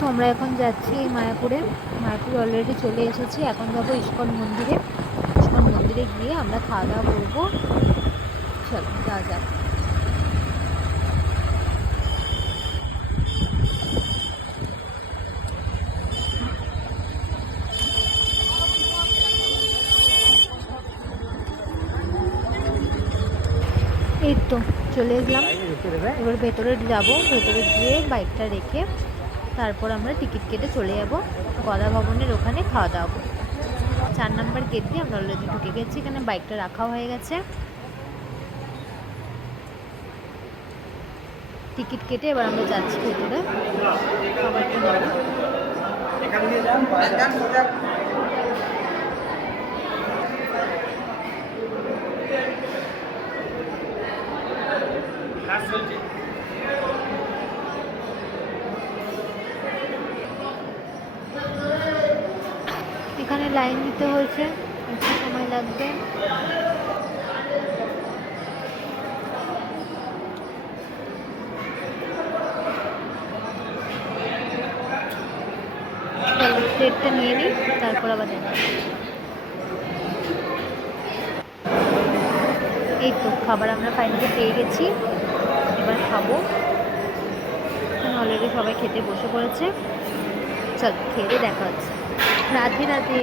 তো আমরা এখন যাচ্ছি মায়াপুরে। মায়াপুর অলরেডি চলে এসেছি। এখন যাবো ইস্কন মন্দিরে। ইস্কন মন্দিরে গিয়ে আমরা খাওয়া দাওয়া করবো। চলো যা যাক। এই তো চলে এলাম। এবার ভেতরে যাব, ভেতরে গিয়ে বাইকটা রেখে তারপর আমরা টিকিট কেটে চলে যাব গদা ভবনের ওখানে খাওয়া দাওয়া করবো। 4 নম্বর গেট দিয়ে আমরা অলরেডি ঢুকে গেছি। এখানে বাইকটা রাখা হয়ে গেছে। টিকিট কেটে এবার আমরা যাচ্ছি ভেতরে খাবারটা নেব। এখানে লাইন দিতে হয়েছে, একটু সময় লাগবে। প্লেটটা নিয়ে নিই, তারপর আবার দেখা। এই তো খাবার আমরা ফাইনালি পেয়ে গেছি, এবার খাবো। এখানে অলরেডি সবাই খেতে বসে পড়েছে। চল খেতে দেখা হচ্ছে। রাধে রাধে।